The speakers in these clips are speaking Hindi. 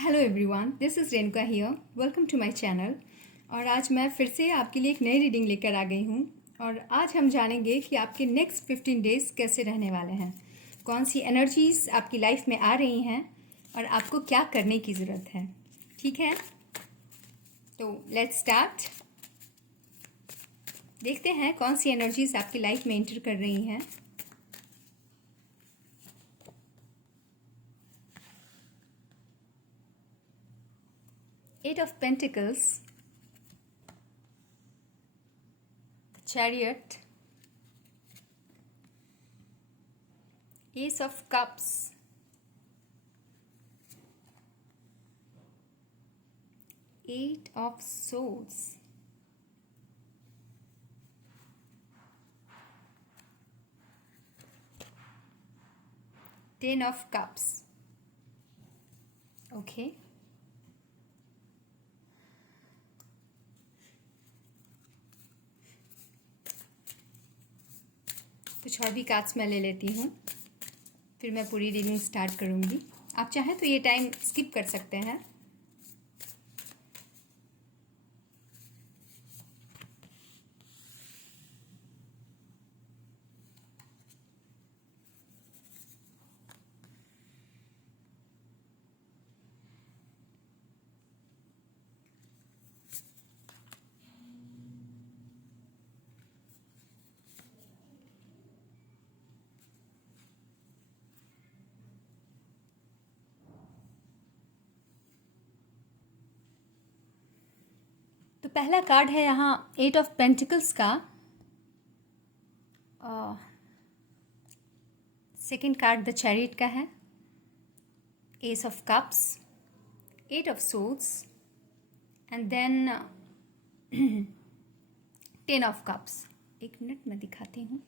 Hello everyone, this is Renuka here. Welcome to my channel. और आज मैं फिर से आपके लिए एक नई रीडिंग लेकर आ गई हूँ। और आज हम जानेंगे कि आपके नेक्स्ट 15 डेज़ कैसे रहने वाले हैं, कौन सी एनर्जीज़ आपकी लाइफ में आ रही हैं और आपको क्या करने की ज़रूरत है। ठीक है, तो लेट्स स्टार्ट। देखते हैं कौन सी एनर्जीज़ आपकी लाइफ में एंटर कर रही हैं। Eight of Pentacles, the Chariot, Ace of Cups, Eight of Swords, Ten of Cups. Okay. कुछ और भी कार्ड्स मैं ले लेती हूँ, फिर मैं पूरी रीडिंग स्टार्ट करूँगी। आप चाहें तो ये टाइम स्किप कर सकते हैं। तो पहला कार्ड है यहाँ एट ऑफ पेंटिकल्स का। सेकंड कार्ड द चैरियट का है, ace of cups, eight of swords and then 10 of cups. एक मिनट मैं दिखाती हूँ।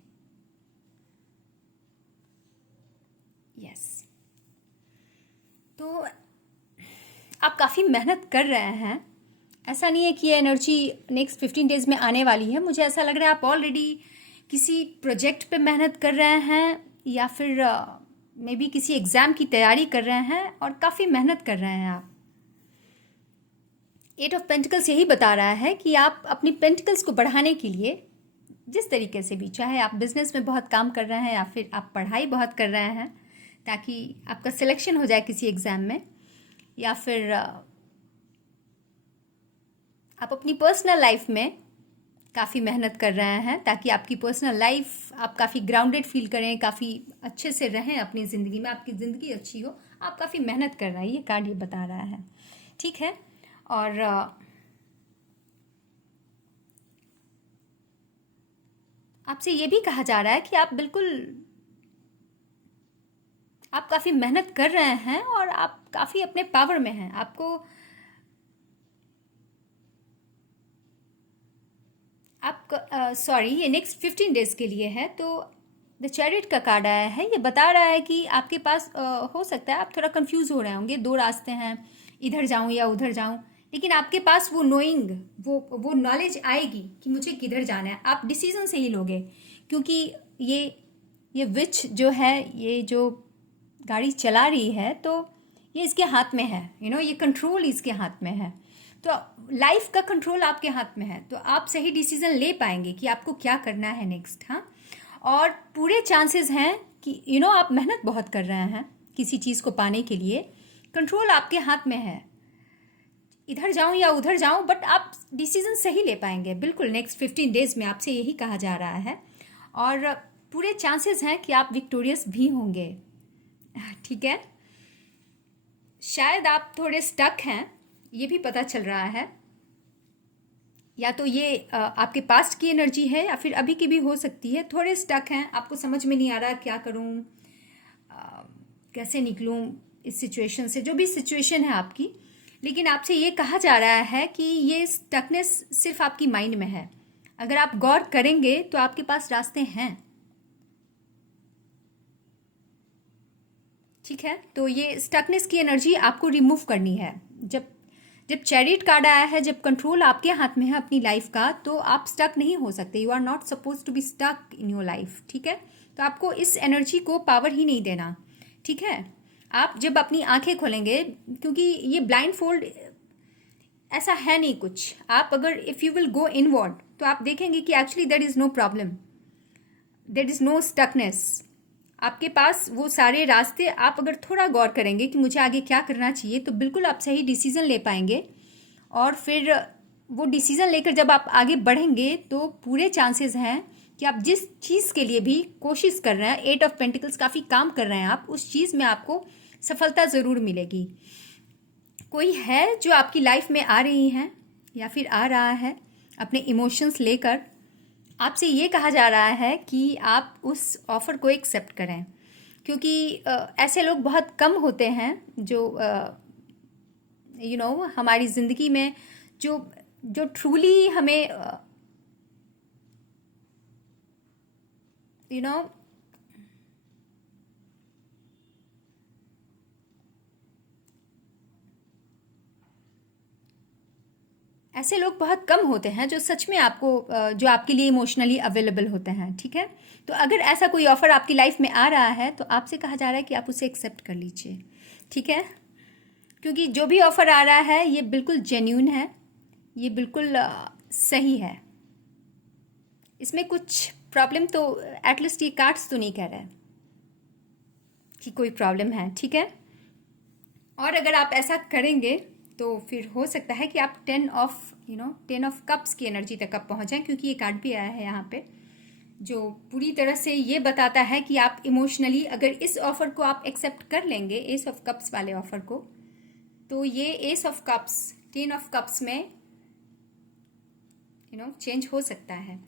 यस, तो आप काफ़ी मेहनत कर रहे हैं। ऐसा नहीं है कि ये एनर्जी नेक्स्ट 15 डेज़ में आने वाली है। मुझे ऐसा लग रहा है आप ऑलरेडी किसी प्रोजेक्ट पे मेहनत कर रहे हैं या फिर मे बी किसी एग्ज़ाम की तैयारी कर रहे हैं और काफ़ी मेहनत कर रहे हैं आप। एट ऑफ पेंटिकल्स यही बता रहा है कि आप अपनी पेंटिकल्स को बढ़ाने के लिए जिस तरीके से भी, चाहे आप बिजनेस में बहुत काम कर रहे हैं या फिर आप पढ़ाई बहुत कर रहे हैं ताकि आपका सिलेक्शन हो जाए किसी एग्ज़ाम में, या फिर आप अपनी पर्सनल लाइफ में काफ़ी मेहनत कर रहे हैं ताकि आपकी पर्सनल लाइफ आप काफ़ी ग्राउंडेड फील करें, काफ़ी अच्छे से रहें अपनी ज़िंदगी में, आपकी ज़िंदगी अच्छी हो। आप काफ़ी मेहनत कर रहे हैं, ये कार्ड ये बता रहा है। ठीक है, और आपसे ये भी कहा जा रहा है कि आप काफ़ी मेहनत कर रहे हैं और आप काफ़ी अपने पावर में हैं। आपको सॉरी, ये नेक्स्ट 15 डेज़ के लिए है। तो द चैरियट का कार्ड आया है, ये बता रहा है कि आपके पास हो सकता है आप थोड़ा कंफ्यूज हो रहे होंगे, दो रास्ते हैं, इधर जाऊं या उधर जाऊं, लेकिन आपके पास वो नोइंग, वो नॉलेज आएगी कि मुझे किधर जाना है। आप डिसीजन से ही लोगे, क्योंकि ये विच जो है, ये जो गाड़ी चला रही है, तो ये इसके हाथ में है। ये कंट्रोल इसके हाथ में है। तो लाइफ का कंट्रोल आपके हाथ में है, तो आप सही डिसीजन ले पाएंगे कि आपको क्या करना है नेक्स्ट। हाँ, और पूरे चांसेस हैं कि आप मेहनत बहुत कर रहे हैं किसी चीज़ को पाने के लिए। कंट्रोल आपके हाथ में है, इधर जाऊं या उधर जाऊं, बट आप डिसीजन सही ले पाएंगे बिल्कुल नेक्स्ट 15 डेज़ में, आपसे यही कहा जा रहा है। और पूरे चांसेस हैं कि आप विक्टोरियस भी होंगे। ठीक है, शायद आप थोड़े स्टक हैं, ये भी पता चल रहा है। या तो ये आपके पास्ट की एनर्जी है या फिर अभी की भी हो सकती है। थोड़े स्टक हैं, आपको समझ में नहीं आ रहा क्या करूं, कैसे निकलूं इस सिचुएशन से, जो भी सिचुएशन है आपकी। लेकिन आपसे ये कहा जा रहा है कि ये स्टकनेस सिर्फ आपकी माइंड में है। अगर आप गौर करेंगे तो आपके पास रास्ते हैं। ठीक है, तो ये स्टकनेस की एनर्जी आपको रिमूव करनी है। जब चैरियट कार्ड आया है, जब कंट्रोल आपके हाथ में है अपनी लाइफ का, तो आप स्टक नहीं हो सकते। You are not suppose to be stuck in your life. ठीक है, तो आपको इस एनर्जी को पावर ही नहीं देना। ठीक है, आप जब अपनी आंखें खोलेंगे, क्योंकि ये ब्लाइंड फोल्ड ऐसा है नहीं कुछ, आप अगर if you will go inward तो आप देखेंगे कि actually there is no problem, there is no stuckness. आपके पास वो सारे रास्ते, आप अगर थोड़ा गौर करेंगे कि मुझे आगे क्या करना चाहिए, तो बिल्कुल आप सही डिसीज़न ले पाएंगे। और फिर वो डिसीज़न लेकर जब आप आगे बढ़ेंगे तो पूरे चांसेस हैं कि आप जिस चीज़ के लिए भी कोशिश कर रहे हैं, 8 ऑफ पेंटिकल्स काफ़ी काम कर रहे हैं आप, उस चीज़ में आपको सफलता ज़रूर मिलेगी। कोई है जो आपकी लाइफ में आ रही हैं या फिर आ रहा है अपने इमोशंस लेकर, आपसे ये कहा जा रहा है कि आप उस ऑफ़र को एक्सेप्ट करें, क्योंकि ऐसे लोग बहुत कम होते हैं जो हमारी ज़िंदगी में जो जो ट्रूली हमें यू नो ऐसे लोग बहुत कम होते हैं जो सच में आपको जो आपके लिए इमोशनली अवेलेबल होते हैं, ठीक है। तो अगर ऐसा कोई ऑफ़र आपकी लाइफ में आ रहा है तो आपसे कहा जा रहा है कि आप उसे एक्सेप्ट कर लीजिए, ठीक है। क्योंकि जो भी ऑफ़र आ रहा है ये बिल्कुल जेन्यून है, ये बिल्कुल सही है, इसमें कुछ प्रॉब्लम तो एटलीस्ट ये कार्ड्स तो नहीं कह रहे कि कोई प्रॉब्लम है, ठीक है। और अगर आप ऐसा करेंगे तो फिर हो सकता है कि आप 10 ऑफ कप्स की एनर्जी तक आप पहुँच जाएं, क्योंकि ये कार्ड भी आया है यहाँ पे जो पूरी तरह से ये बताता है कि आप इमोशनली अगर इस ऑफ़र को आप एक्सेप्ट कर लेंगे, एस ऑफ कप्स वाले ऑफ़र को, तो ये S of cups 10 of cups में चेंज हो सकता है।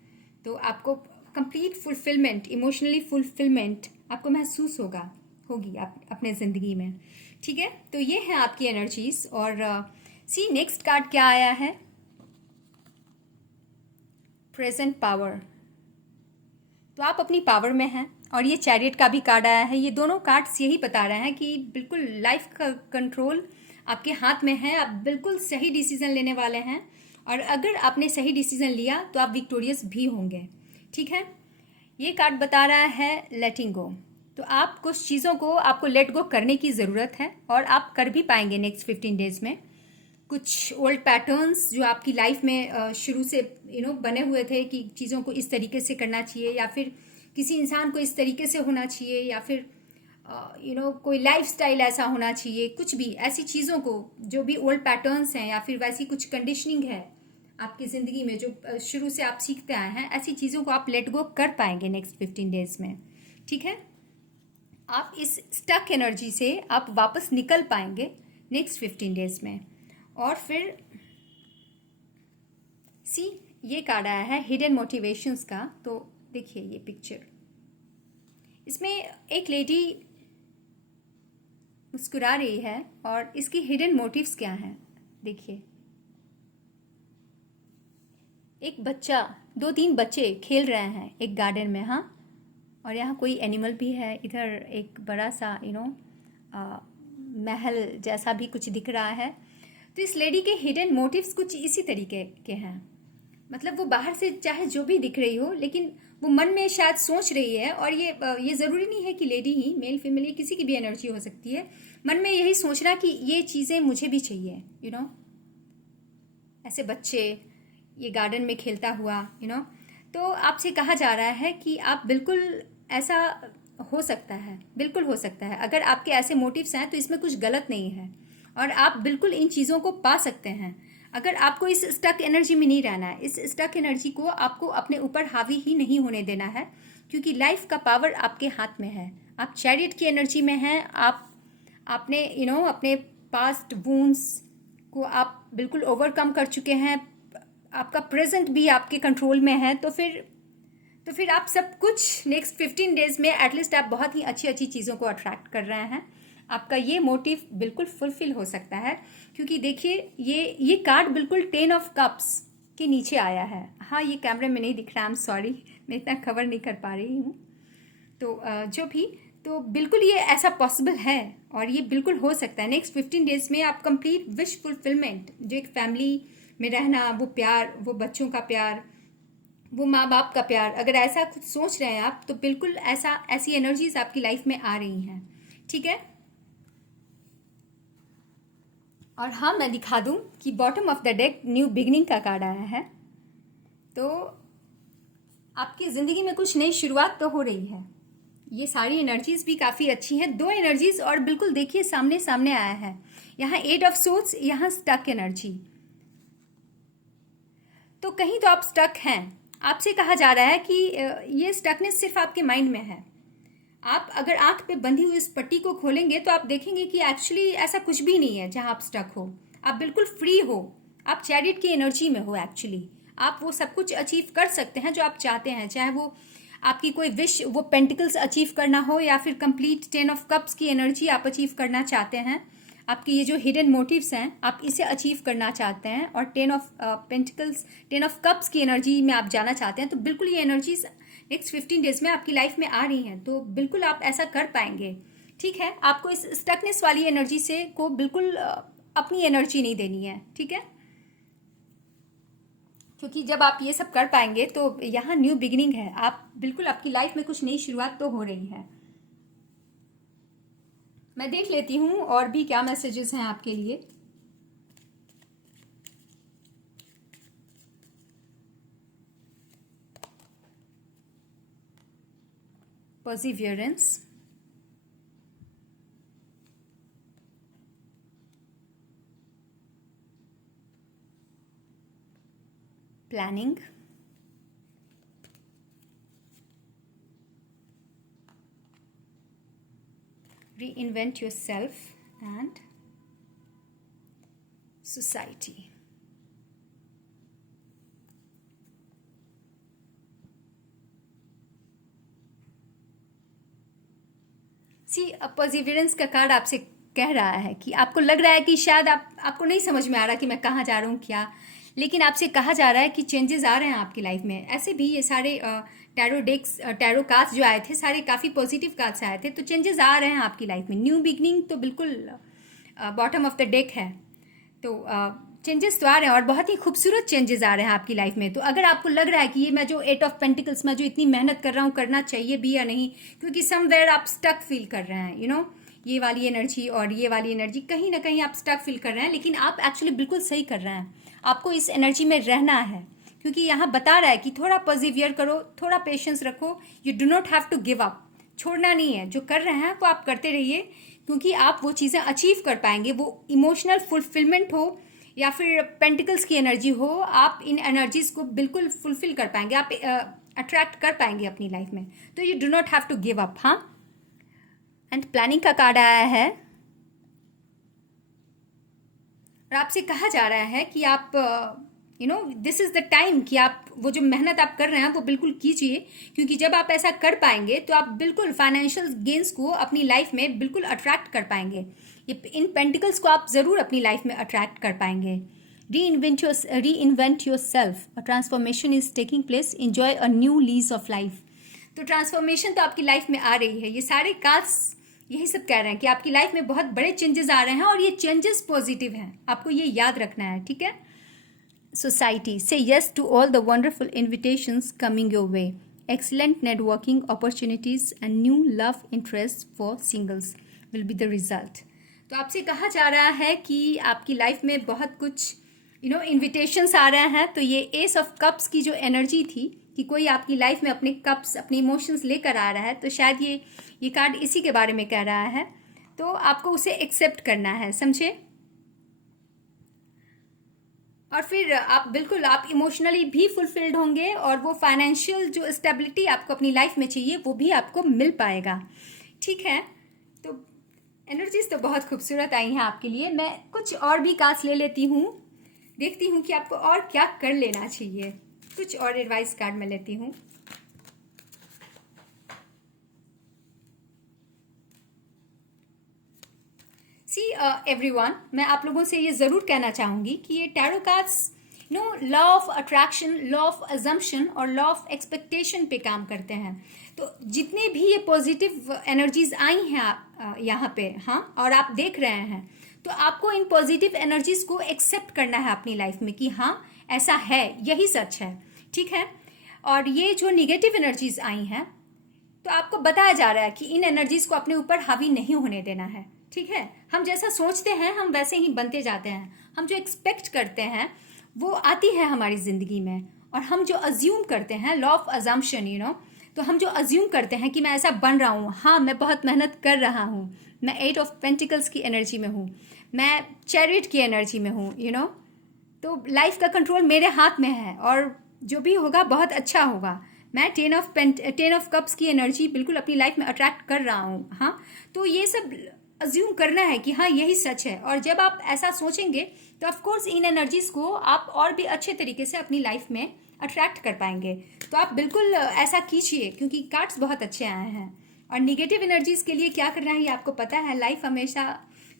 तो आपको कंप्लीट फुलफिलमेंट, इमोशनली फुलफिलमेंट आपको महसूस होगी अपने ज़िंदगी में, ठीक है। तो ये है आपकी एनर्जीज। और सी नेक्स्ट कार्ड क्या आया है, प्रेजेंट पावर। तो आप अपनी पावर में हैं, और ये चैरियट का भी कार्ड आया है। ये दोनों कार्ड्स यही बता रहे हैं कि बिल्कुल लाइफ का कंट्रोल आपके हाथ में है, आप बिल्कुल सही डिसीजन लेने वाले हैं, और अगर आपने सही डिसीजन लिया तो आप विक्टोरियस भी होंगे, ठीक है। ये कार्ड बता रहा है लेटिंग गो। तो आप कुछ चीज़ों को आपको लेट गो करने की ज़रूरत है, और आप कर भी पाएंगे नेक्स्ट 15 डेज में। कुछ ओल्ड पैटर्न्स जो आपकी लाइफ में शुरू से बने हुए थे कि चीज़ों को इस तरीके से करना चाहिए, या फिर किसी इंसान को इस तरीके से होना चाहिए, या फिर कोई लाइफस्टाइल ऐसा होना चाहिए, कुछ भी ऐसी चीज़ों को जो भी ओल्ड पैटर्न्स हैं या फिर वैसी कुछ कंडीशनिंग है आपकी ज़िंदगी में जो शुरू से आप सीखते आए हैं, ऐसी चीज़ों को आप लेट गो कर पाएंगे नेक्स्ट 15 डेज में, ठीक है। आप इस स्टक एनर्जी से आप वापस निकल पाएंगे नेक्स्ट 15 डेज में। और फिर सी ये कार्ड आया है हिडन मोटिवेशंस का। तो देखिए ये पिक्चर, इसमें एक लेडी मुस्कुरा रही है, और इसकी हिडन मोटिव्स क्या हैं देखिए। एक बच्चा, 2-3 बच्चे खेल रहे हैं एक गार्डन में, हाँ, और यहाँ कोई एनिमल भी है। इधर एक बड़ा सा महल जैसा भी कुछ दिख रहा है। तो इस लेडी के हिडन मोटिव्स कुछ इसी तरीके के हैं, मतलब वो बाहर से चाहे जो भी दिख रही हो, लेकिन वो मन में शायद सोच रही है। और ये ज़रूरी नहीं है कि लेडी ही, मेल फीमेल, ये किसी की भी एनर्जी हो सकती है। मन में यही सोचना कि ये चीज़ें मुझे भी चाहिए, ऐसे बच्चे ये गार्डन में खेलता हुआ, तो आपसे कहा जा रहा है कि आप बिल्कुल ऐसा हो सकता है, बिल्कुल हो सकता है। अगर आपके ऐसे मोटिव्स हैं तो इसमें कुछ गलत नहीं है, और आप बिल्कुल इन चीज़ों को पा सकते हैं। अगर आपको इस स्टक एनर्जी में नहीं रहना है, इस स्टक एनर्जी को आपको अपने ऊपर हावी ही नहीं होने देना है, क्योंकि लाइफ का पावर आपके हाथ में है। आप चैरियट की एनर्जी में हैं, आपने अपने पास्ट वूंड्स को आप बिल्कुल ओवरकम कर चुके हैं, आपका प्रेजेंट भी आपके कंट्रोल में है। तो फिर आप सब कुछ नेक्स्ट 15 डेज में एटलीस्ट आप बहुत ही अच्छी अच्छी चीज़ों को अट्रैक्ट कर रहे हैं। आपका ये मोटिव बिल्कुल फुलफिल हो सकता है, क्योंकि देखिए ये कार्ड बिल्कुल 10 ऑफ कप्स के नीचे आया है। हाँ, ये कैमरे में नहीं दिख रहा, आई एम सॉरी, मैं इतना कवर नहीं कर पा रही हूँ। तो जो भी, तो बिल्कुल ये ऐसा पॉसिबल है, और ये बिल्कुल हो सकता है नेक्स्ट 15 डेज में। आप कंप्लीट विश फुलफिलमेंट, जो एक फैमिली में रहना, वो प्यार, वो बच्चों का प्यार, वो माँ बाप का प्यार, अगर ऐसा कुछ सोच रहे हैं आप, तो बिल्कुल ऐसी एनर्जीज आपकी लाइफ में आ रही हैं, ठीक है। और हाँ, मैं दिखा दूँ कि bottom of the deck new beginning का कार्ड आया है। तो आपकी ज़िंदगी में कुछ नई शुरुआत तो हो रही है। ये सारी एनर्जीज भी काफ़ी अच्छी हैं। दो एनर्जीज और बिल्कुल देखिए सामने सामने आया है। यहाँ 8 ऑफ सोर्ड्स, यहाँ स्टक एनर्जी। तो कहीं तो आप स्टक हैं। आपसे कहा जा रहा है कि ये स्टकनेस सिर्फ आपके माइंड में है। आप अगर आंख पे बंधी हुई इस पट्टी को खोलेंगे तो आप देखेंगे कि एक्चुअली ऐसा कुछ भी नहीं है जहां आप स्टक हो। आप बिल्कुल फ्री हो। आप चैरिट की एनर्जी में हो। एक्चुअली आप वो सब कुछ अचीव कर सकते हैं जो आप चाहते हैं, चाहे वो आपकी कोई विश, वो पेंटिकल्स अचीव करना हो या फिर कंप्लीट 10 ऑफ कप्स की एनर्जी आप अचीव करना चाहते हैं। आपके ये जो हिडन मोटिव्स हैं आप इसे अचीव करना चाहते हैं और 10 ऑफ पेंटिकल्स, 10 ऑफ कप्स की एनर्जी में आप जाना चाहते हैं। तो बिल्कुल ये एनर्जीज नेक्स्ट 15 डेज में आपकी लाइफ में आ रही हैं। तो बिल्कुल आप ऐसा कर पाएंगे। ठीक है, आपको इस स्टकनेस वाली एनर्जी से को बिल्कुल अपनी एनर्जी नहीं देनी है। ठीक है, क्योंकि जब आप ये सब कर पाएंगे तो यहाँ न्यू बिगिनिंग है। आप बिल्कुल, आपकी लाइफ में कुछ नई शुरुआत तो हो रही है। मैं देख लेती हूँ और भी क्या मैसेजेस हैं आपके लिए। Perseverance, planning, reinvent yourself and society. See perseverance का कार्ड आपसे कह रहा है कि आपको लग रहा है कि शायद आपको नहीं समझ में आ रहा कि मैं कहाँ जा रहा हूँ क्या, लेकिन आपसे कहा जा रहा है कि चेंजेस आ रहे हैं आपकी लाइफ में। ऐसे भी ये सारे टैरो डेक्स, टैरो कार्ड्स जो आए थे सारे काफ़ी पॉजिटिव कार्ड्स आए थे। तो चेंजेस आ रहे हैं आपकी लाइफ में। न्यू बिगनिंग तो बिल्कुल बॉटम ऑफ द डेक है। तो चेंजेस तो आ रहे हैं और बहुत ही खूबसूरत चेंजेस आ रहे हैं आपकी लाइफ में। तो अगर आपको लग रहा है कि ये मैं जो 8 ऑफ पेंटिकल्स में जो इतनी मेहनत कर रहा हूँ करना चाहिए भी या नहीं, क्योंकि समवेयर आप स्टक फील कर रहे हैं, ये वाली एनर्जी और ये वाली एनर्जी, कहीं ना कहीं आप स्टक फील कर रहे हैं, लेकिन आप एक्चुअली बिल्कुल सही कर रहे हैं। आपको इस एनर्जी में रहना है, क्योंकि यहाँ बता रहा है कि थोड़ा पर्सिवियर करो, थोड़ा पेशेंस रखो। You do not have to give up. छोड़ना नहीं है, जो कर रहे हैं वो आप करते रहिए, क्योंकि आप वो चीज़ें अचीव कर पाएंगे। वो इमोशनल फुलफिलमेंट हो या फिर पेंटिकल्स की एनर्जी हो, आप इन एनर्जीज को बिल्कुल फुलफिल कर पाएंगे, आप अट्रैक्ट कर पाएंगे अपनी लाइफ में। तो you do not have to give up. हाँ, एंड प्लानिंग का कार्ड आया है और आपसे कहा जा रहा है कि आप दिस इज़ द टाइम कि आप वो जो मेहनत आप कर रहे हैं वो बिल्कुल कीजिए, क्योंकि जब आप ऐसा कर पाएंगे तो आप बिल्कुल फाइनेंशियल गेन्स को अपनी लाइफ में बिल्कुल अट्रैक्ट कर पाएंगे। ये इन पेंटिकल्स को आप ज़रूर अपनी लाइफ में अट्रैक्ट कर पाएंगे। Reinvent your self, a transformation is taking place, enjoy a new lease of life. तो ट्रांसफॉर्मेशन तो आपकी लाइफ में आ रही है। ये सारे कार्ड्स यही सब कह रहे हैं कि आपकी लाइफ में बहुत बड़े चेंजेस आ रहे हैं और ये चेंजेस पॉजिटिव हैं। आपको ये याद रखना है। ठीक है, Society, say yes to all the wonderful invitations coming your way. Excellent networking opportunities and new love interests for singles will be the result. तो आपसे कहा जा रहा है कि आपकी लाइफ में बहुत कुछ इनविटेशंस आ रहे हैं। तो ये एस ऑफ कप्स की जो एनर्जी थी कि कोई आपकी लाइफ में अपने कप्स, अपने इमोशंस लेकर आ रहा है, तो शायद ये कार्ड इसी के बारे में कह रहा है। तो आपको उसे एक्सेप्ट करना है, समझे। और फिर आप इमोशनली भी फुलफिल्ड होंगे और वो फाइनेंशियल जो स्टेबिलिटी आपको अपनी लाइफ में चाहिए वो भी आपको मिल पाएगा। ठीक है, तो एनर्जीज तो बहुत खूबसूरत आई हैं आपके लिए। मैं कुछ और भी कार्ड्स ले लेती हूँ, देखती हूँ कि आपको और क्या कर लेना चाहिए। कुछ और एडवाइस कार्ड मैं लेती हूँ। सी एवरीवन, मैं आप लोगों से ये ज़रूर कहना चाहूँगी कि ये tarot cards law of attraction, law of assumption और लॉ ऑफ एक्सपेक्टेशन पे काम करते हैं। तो जितने भी ये पॉजिटिव एनर्जीज आई हैं यहाँ पे, हाँ, और आप देख रहे हैं, तो आपको इन पॉजिटिव एनर्जीज को एक्सेप्ट करना है अपनी लाइफ में कि हाँ ऐसा है, यही सच है। ठीक है, और ये जो निगेटिव एनर्जीज आई हैं तो आपको बताया जा रहा है कि इन एनर्जीज को अपने ऊपर हावी नहीं होने देना है। ठीक है, हम जैसा सोचते हैं हम वैसे ही बनते जाते हैं। हम जो एक्सपेक्ट करते हैं वो आती है हमारी ज़िंदगी में, और हम जो अज्यूम करते हैं, लॉ ऑफ अजम्पशन, तो हम जो अज्यूम करते हैं कि मैं ऐसा बन रहा हूँ, हाँ मैं बहुत मेहनत कर रहा हूँ, मैं 8 ऑफ पेंटिकल्स की एनर्जी में हूँ, मैं चैरिट की एनर्जी में हूँ, तो लाइफ का कंट्रोल मेरे हाथ में है और जो भी होगा बहुत अच्छा होगा। मैं 10 ऑफ कप्स की एनर्जी बिल्कुल अपनी लाइफ में अट्रैक्ट कर रहा हूँ। हाँ, तो ये सब अज्यूम करना है कि हाँ यही सच है, और जब आप ऐसा सोचेंगे तो ऑफ कोर्स इन एनर्जीज को आप और भी अच्छे तरीके से अपनी लाइफ में अट्रैक्ट कर पाएंगे। तो आप बिल्कुल ऐसा कीजिए, क्योंकि कार्ड्स बहुत अच्छे आए हैं। और निगेटिव एनर्जीज के लिए क्या करना है ये आपको पता है। लाइफ हमेशा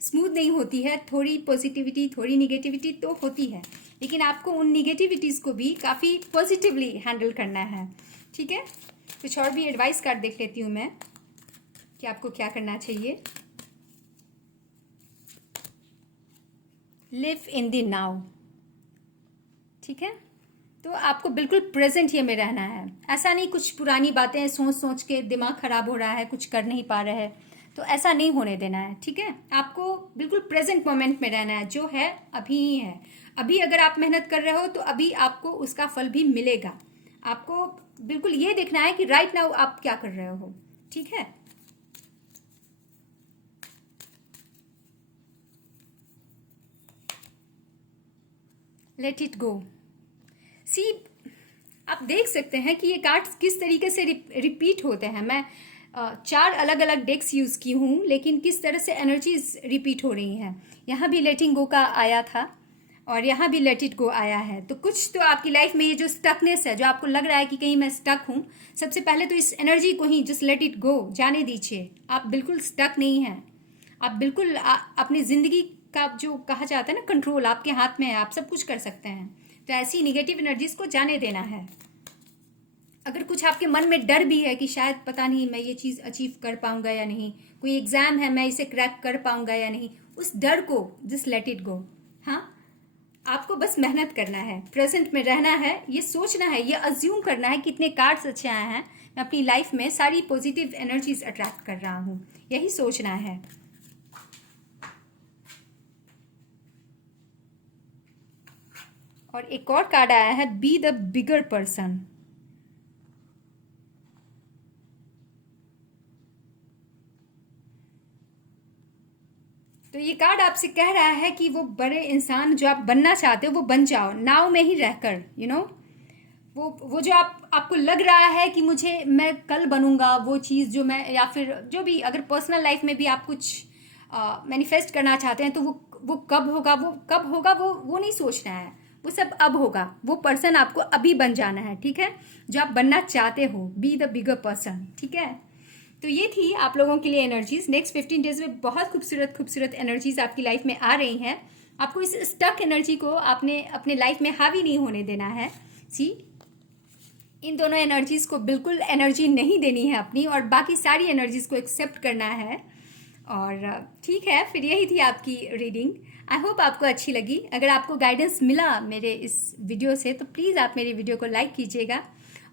स्मूथ नहीं होती है, थोड़ी पॉजिटिविटी थोड़ी निगेटिविटी तो होती है, लेकिन आपको उन निगेटिविटीज़ को भी काफ़ी पॉजिटिवली हैंडल करना है। ठीक है, कुछ और भी एडवाइस कार्ड देख लेती हूँ मैं कि आपको क्या करना चाहिए। Live in the now. ठीक है, तो आपको बिल्कुल प्रेजेंट ये में रहना है। ऐसा नहीं कुछ पुरानी बातें सोच सोच के दिमाग खराब हो रहा है, कुछ कर नहीं पा रहे हैं, तो ऐसा नहीं होने देना है। ठीक है, आपको बिल्कुल प्रेजेंट मोमेंट में रहना है, जो है अभी ही है। अभी अगर आप मेहनत कर रहे हो तो अभी आपको उसका फल भी मिलेगा। आपको बिल्कुल ये देखना है कि राइट नाउ आप क्या कर रहे हो। ठीक है, लेट इट गो। सी, आप देख सकते हैं कि ये कार्ड्स किस तरीके से रिपीट होते हैं। मैं 4 अलग अलग डेक्स यूज़ की हूँ, लेकिन किस तरह से एनर्जीज रिपीट हो रही हैं। यहाँ भी लेटिंग गो का आया था और यहाँ भी लेट इट गो आया है। तो कुछ तो आपकी लाइफ में ये जो स्टकनेस है, जो आपको लग रहा है कि कहीं मैं स्टक हूँ, सबसे पहले तो इस एनर्जी को ही जस्ट लेट इट गो, जाने दीजिए। आप बिल्कुल स्टक नहीं हैं। आप बिल्कुल अपनी ज़िंदगी का जो कहा जाता है ना, कंट्रोल आपके हाथ में है, आप सब कुछ कर सकते हैं। तो ऐसी निगेटिव एनर्जीज को जाने देना है। अगर कुछ आपके मन में डर भी है कि शायद पता नहीं मैं ये चीज़ अचीव कर पाऊंगा या नहीं, कोई एग्जाम है मैं इसे क्रैक कर पाऊंगा या नहीं, उस डर को जस्ट लेट इट गो। हाँ, आपको बस मेहनत करना है, प्रेजेंट में रहना है, ये सोचना है, ये अज्यूम करना है कितने कार्ड्स अच्छे आए हैं, मैं अपनी लाइफ में सारी पॉजिटिव एनर्जीज अट्रैक्ट कर रहा हूँ, यही सोचना है। और एक और कार्ड आया है, बी द बिगर पर्सन। तो ये कार्ड आपसे कह रहा है कि वो बड़े इंसान जो आप बनना चाहते हो वो बन जाओ, नाव में ही रहकर। वो जो आपको लग रहा है कि मैं कल बनूंगा वो चीज़ जो मैं, या फिर जो भी, अगर पर्सनल लाइफ में भी आप कुछ मैनिफेस्ट करना चाहते हैं तो वो कब होगा, वो नहीं सोचना है, वो सब अब होगा। वो पर्सन आपको अभी बन जाना है। ठीक है, जो आप बनना चाहते हो, बी द बिगर पर्सन। ठीक है, तो ये थी आप लोगों के लिए एनर्जीज। नेक्स्ट 15 डेज में बहुत खूबसूरत खूबसूरत एनर्जीज आपकी लाइफ में आ रही हैं। आपको इस स्टक एनर्जी को आपने अपने लाइफ में हावी नहीं होने देना है। सी, इन दोनों एनर्जीज को बिल्कुल एनर्जी नहीं देनी है अपनी, और बाकी सारी एनर्जीज को एक्सेप्ट करना है। और ठीक है, फिर यही थी आपकी रीडिंग। आई होप आपको अच्छी लगी। अगर आपको गाइडेंस मिला मेरे इस वीडियो से तो प्लीज़ आप मेरी वीडियो को लाइक कीजिएगा।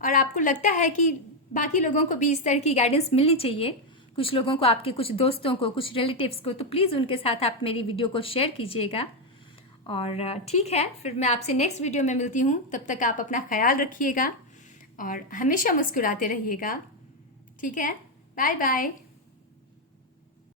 और आपको लगता है कि बाकी लोगों को भी इस तरह की गाइडेंस मिलनी चाहिए, कुछ लोगों को, आपके कुछ दोस्तों को, कुछ रिलेटिव्स को, तो प्लीज़ उनके साथ आप मेरी वीडियो को शेयर कीजिएगा। और ठीक है, फिर मैं आपसे नेक्स्ट वीडियो में मिलती हूँ। तब तक आप अपना ख्याल रखिएगा और हमेशा मुस्कुराते रहिएगा। ठीक है, बाय बाय।